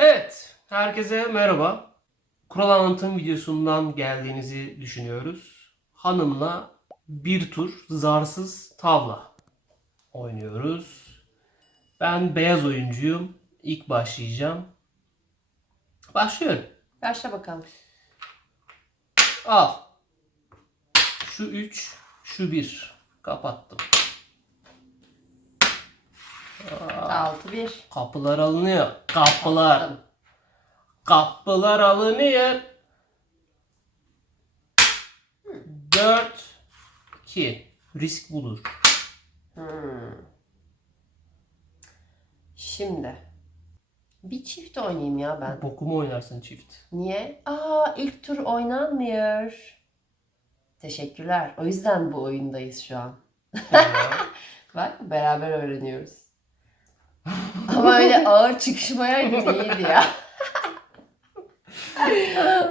Evet, herkese merhaba. Kural anlatım videosundan geldiğinizi düşünüyoruz. Hanımla bir tur zarsız tavla oynuyoruz. Ben beyaz oyuncuyum. İlk başlayacağım. Başlıyorum. Başla bakalım. Al. Şu 3, şu 1. Kapattım. 6 1. Kapılar alınıyor. Kapılar. Kapılar alınıyor. 4 2 Risk budur. Hmm. Şimdi bir çift oynayayım ya ben. Bokumu oynarsın çift. Niye? Aa ilk tur oynanmıyor. Teşekkürler. O yüzden bu oyundayız şu an. Bak beraber öğreniyoruz. Ama öyle ağır çıkışmayaydın iyiydi ya.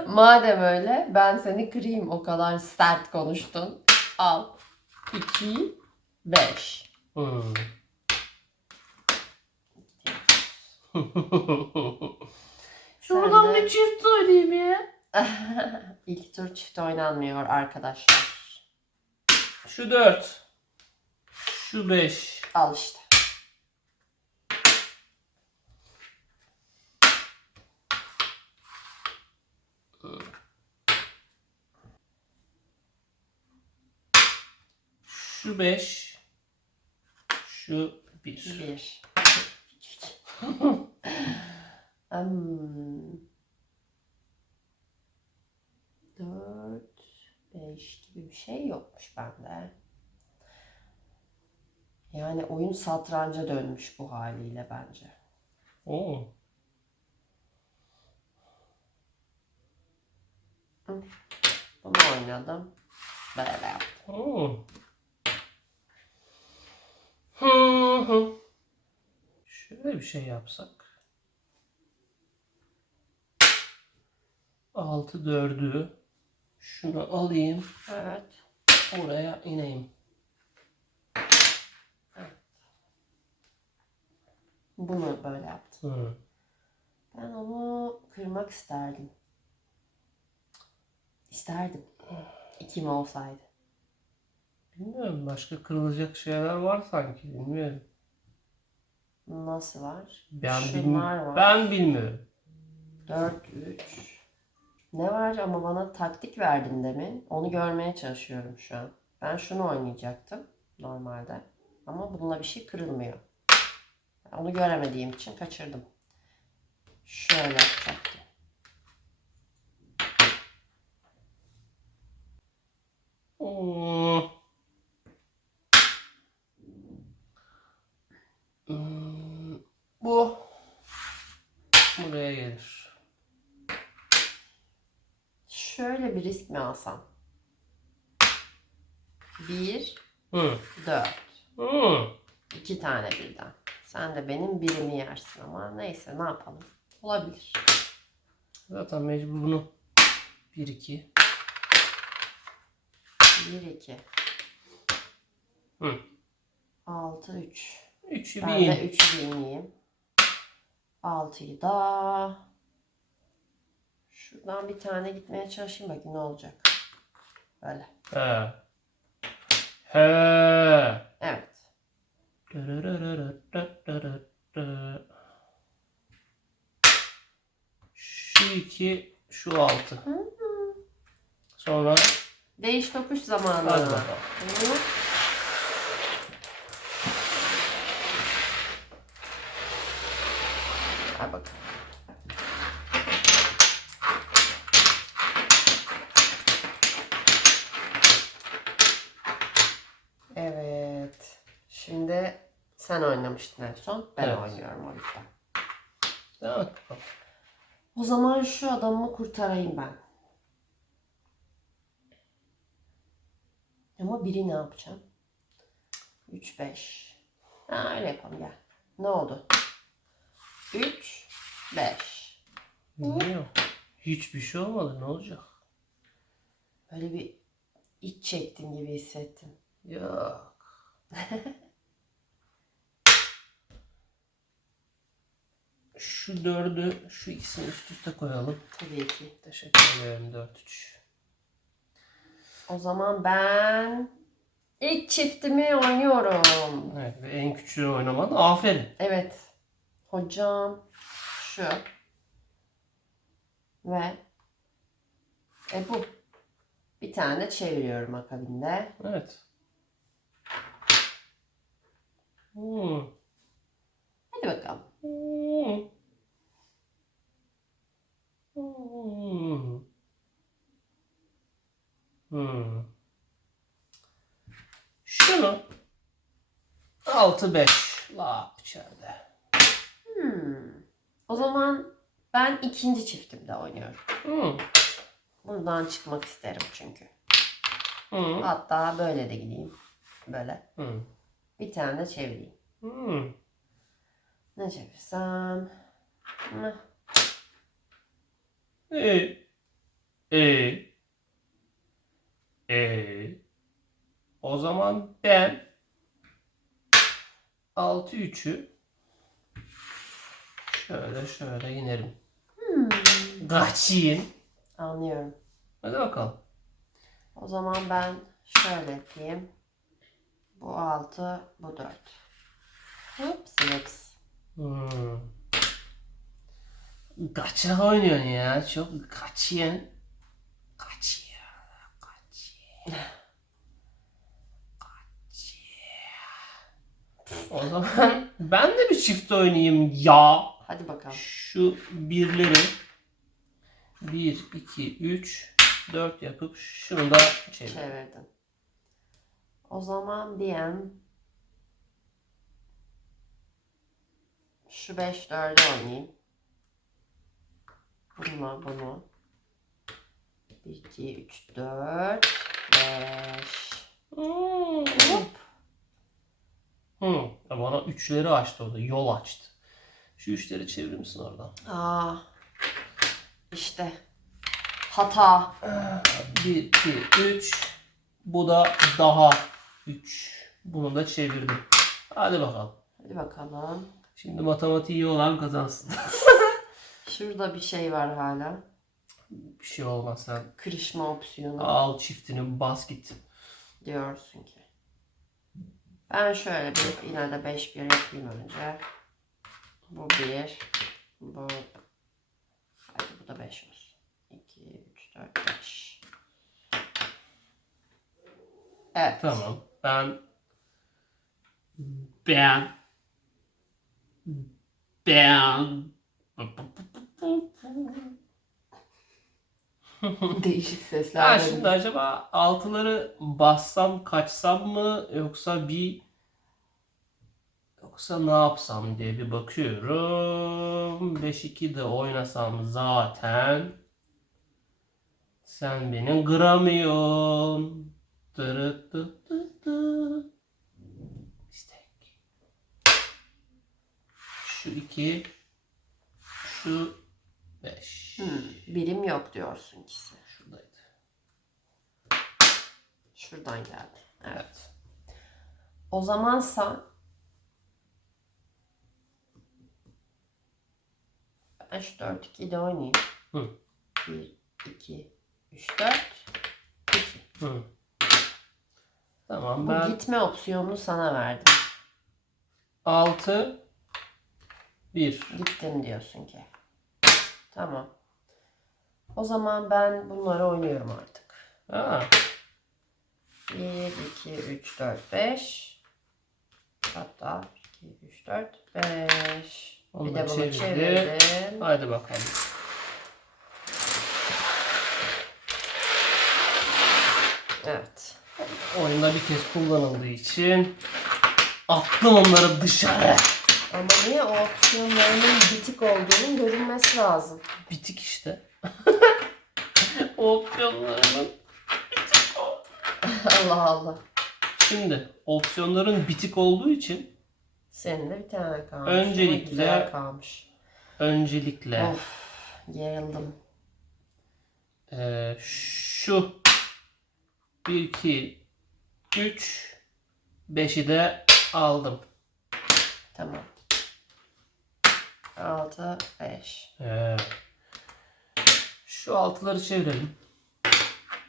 Madem öyle ben seni kırayım o kadar sert konuştun. Al. 2 5. Hmm. Şuradan bir çift oynayayım ya. İlk tur çift oynanmıyor arkadaşlar. Şu 4 Şu 5 Al işte. Şu 5 Şu 1 Bir. Hmm. Dört, beş gibi bir şey yokmuş bende. Yani oyun satranca dönmüş bu haliyle bence. Oo. Bunu oynadım. Böyle yaptım. Oo. Hı hı. Şöyle bir şey yapsak. 6 dördü şunu alayım Evet. oraya ineyim. Bunu böyle yaptım. Hı. Ben onu kırmak isterdim. İsterdim. İkim olsaydı. Bilmiyorum başka kırılacak şeyler var sanki bilmiyorum. Nasıl var? Ben Şunlar bilmiyorum. var. Ben bilmiyorum. 4, 3. Ne var ama bana taktik verdin demin. Onu görmeye çalışıyorum şu an. Ben şunu oynayacaktım normalde. Ama bununla bir şey kırılmıyor. Onu göremediğim için kaçırdım. Şöyle yapacaktım. Hmm. Bu buraya gelir. Şöyle bir risk mi alsam? 1, Hı. 4. Hı. İki tane birden. Sen de benim birimi yersin ama neyse ne yapalım. Olabilir. Zaten mecbur bunu 1 2 1, 2. Hı. 6, 3. 3'ü Ben de bin. 3'ü bilmeyeyim. 6'yı da şuradan bir tane gitmeye çalışayım bakayım ne olacak. Böyle. He. He. Evet. Şu 2 şu 6. Sonra Değiş tokuş zamanı. hadi bakalım. Hı. Hadi bakalım. Evet. Şimdi sen oynamıştın en son. Ben Evet. oynuyorum o yüzden. Devam et bakalım. O zaman şu adamı kurtarayım ben. Ama biri ne yapacağım? 3 5. Ha öyle yapalım gel. Ne oldu? 3 5. Niye? Hiçbir şey olmadı. Ne olacak? Böyle bir iç çektin gibi hissettim. Yok. şu dördü şu ikisini üst üste koyalım. Tabii ki. Teşekkür ederim 4-3. O zaman ben ilk çiftimi oynuyorum. Evet ve en küçüğü oynaman aferin. Evet. Hocam şu. Ve e bu. Bir tane çeviriyorum akabinde. Evet. Hmm. Hadi bakalım. Hmm. Şunu 6-5 la içeride. Hmm. O zaman ben ikinci çiftimde oynuyorum. Hmm. Buradan çıkmak isterim çünkü. Hmm. Hatta böyle de gideyim. Böyle. Hmm. Bir tane de çevireyim. Hmm. Ne çevirsem? E. E. E. O zaman ben 6 3'ü şöyle şöyle inerim. Kaçayım. Anlıyorum. Hadi bakalım. O zaman ben şöyle yapayım. Bu 6, bu 4. Hop, six. Hmm. Kaça oynuyorsun ya? Çok kaçıyorsun. Kaçıyor. Kaçıyor. Kaçıyor. O zaman ben de bir çift oynayayım ya. Hadi bakalım. Şu birleri 1, 2, 3, 4 yapıp şunu da çevir. Çevirdim. O zaman diyen şu 5 4'ü oynayayım. Bununla bunu. 1, 2, 3, 4, 5. Hmm. Hmm. Ya Bana üçleri açtı orada. Yol açtı. Şu üçleri çevirir misin oradan? Aa, işte hata. 1, 2, 3. Bu da daha 3. Bunu da çevirdim. Hadi bakalım. Hadi bakalım. Şimdi matematiği iyi olan kazansın. Şurada bir şey var hala. bir şey olmaz sen. Kırışma opsiyonu Al çiftini bas git. diyorsun ki. Ben şöyle bir yine de 5 1 yapayım önce. Bu 1. Bu Hadi bu da 5 olsun. 2 3 4 5. Evet. Tamam. Ben ben ben Değişik sesler. Ha, şimdi acaba altıları bassam kaçsam mı yoksa bir yoksa ne yapsam diye bir bakıyorum. 5-2 de oynasam zaten sen beni kıramıyorsun. Dırı dı dı Şu 2 şu 5. Hmm, birim yok diyorsun ikisi. Şuradaydı. Şuradan geldi. Evet. Evet. O zamansa ben şu 4 2 de oynayayım. Hı. 1 2 3 4 2. Hı. Tamam Bu ben gitme opsiyonunu sana verdim. 6 1. Gittim diyorsun ki. Tamam. O zaman ben bunları oynuyorum artık. Ha, 1 2 3 4 5 Hatta 2 3 4 5 Onu Bir de bunu çevirdi. çevirdim. haydi bakalım. Evet. Oyunda bir kez kullanıldığı için attım onları dışarı. Ama niye o opsiyonlarının bitik olduğunun görünmesi lazım. Bitik işte. o opsiyonların bitik o. Allah Allah. Şimdi opsiyonların bitik olduğu için Senin de bir tane kalmış. Öncelikle- Ama güzel kalmış. öncelikle Of. Gerildim. Ee, şu 1 2 3 5'i de aldım. Tamam. 6, 5. Ee, şu altıları çevirelim.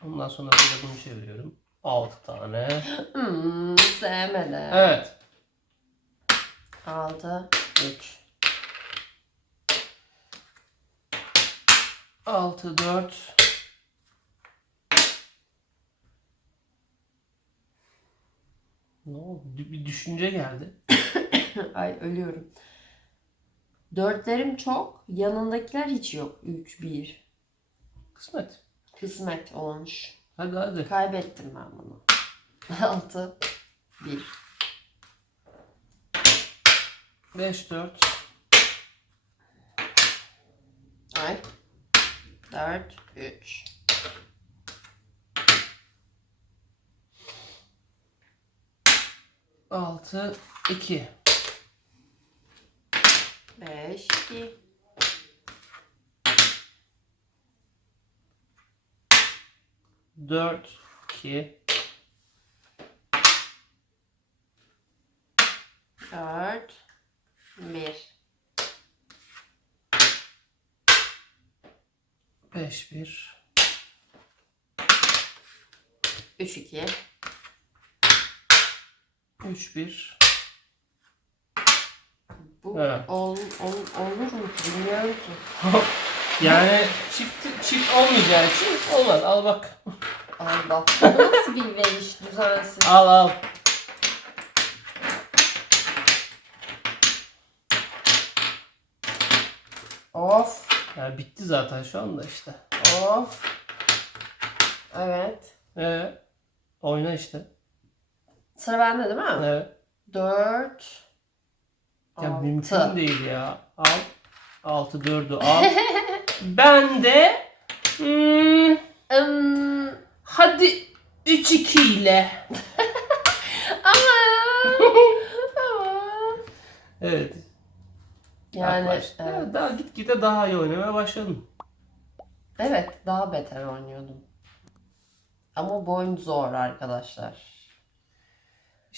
Ondan sonra böyle bunu çeviriyorum. 6 tane. Hmm, sevmedi. Evet. 6, 3. 6, 4. Ne oldu? Bir düşünce geldi. Ay ölüyorum. Dörtlerim çok. Yanındakiler hiç yok. 3, 1. Kısmet. Kısmet olmuş. Hadi hadi. Kaybettim ben bunu. 6, 1. 5, 4. Ay. 4, 3. Altı, iki. 5, 2. Dört, iki. 4, 1. Beş, bir. 3, 2. Üç, bir. Bu Evet. ol, ol, olur mu? Bilmiyorum ki. Yani çift çift olmayacağı için olmaz. Al bak. Allah. Bu nasıl bir veriş düzensiz? Al al. Of. Ya bitti zaten şu anda işte. Of. Evet. Ee, oyna işte. Sıra bende değil mi? Evet. 4. Ya 6. mümkün değil ya. Al. 6 4'ü al. ben de hmm, hadi 3 2 ile. ama. ama. Evet. Yani yaklaştı. evet. daha gitgide daha iyi oynamaya başladım. evet daha beter oynuyordum. Ama bu oyun zor arkadaşlar.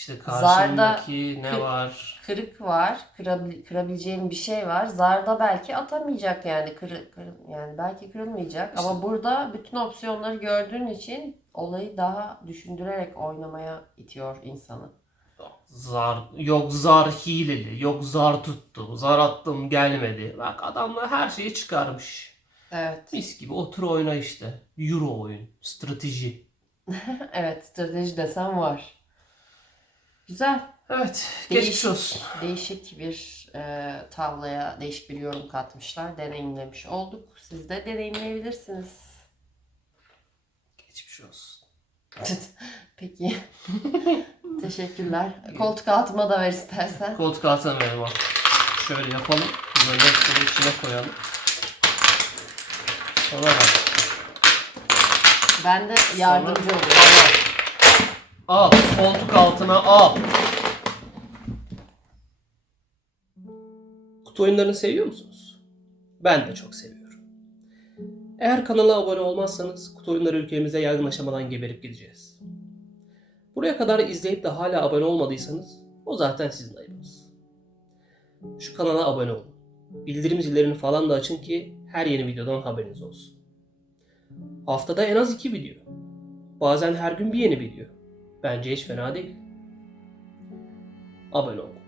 İşte karşımdaki ne kı- var? Kırık var. Kırabil, kırabileceğin bir şey var. Zarda belki atamayacak yani. Kırı, kırı- yani belki kırılmayacak. Ama İşte- burada bütün opsiyonları gördüğün için olayı daha düşündürerek oynamaya itiyor insanı. Zar yok zar hileli, yok zar tuttu, zar attım gelmedi. Bak adamlar her şeyi çıkarmış. Evet. Mis gibi otur oyna işte. Euro oyun, strateji. Evet strateji desem var. Güzel. Evet, geçmiş olsun. Değişik bir e, tavlaya değişik bir yorum katmışlar. Deneyimlemiş olduk. Siz de deneyimleyebilirsiniz. Geçmiş olsun. Peki. Teşekkürler. Koltuk altıma da ver istersen. Koltuk altına verelim bak. Şöyle yapalım. Bunların hepsini içine koyalım. Sonra bak. Ben de yardımcı olurum. Al, koltuk altına al. Kutu oyunlarını seviyor musunuz? Ben de çok seviyorum. Eğer kanala abone olmazsanız kutu oyunları ülkemizde yaygın aşamadan geberip gideceğiz. Buraya kadar izleyip de hala abone olmadıysanız o zaten sizin ayıbınız. Şu kanala abone olun. Bildirim zillerini falan da açın ki her yeni videodan haberiniz olsun. Haftada en az iki video. Bazen her gün bir yeni video. Bence hiç fena değil. Abone olun.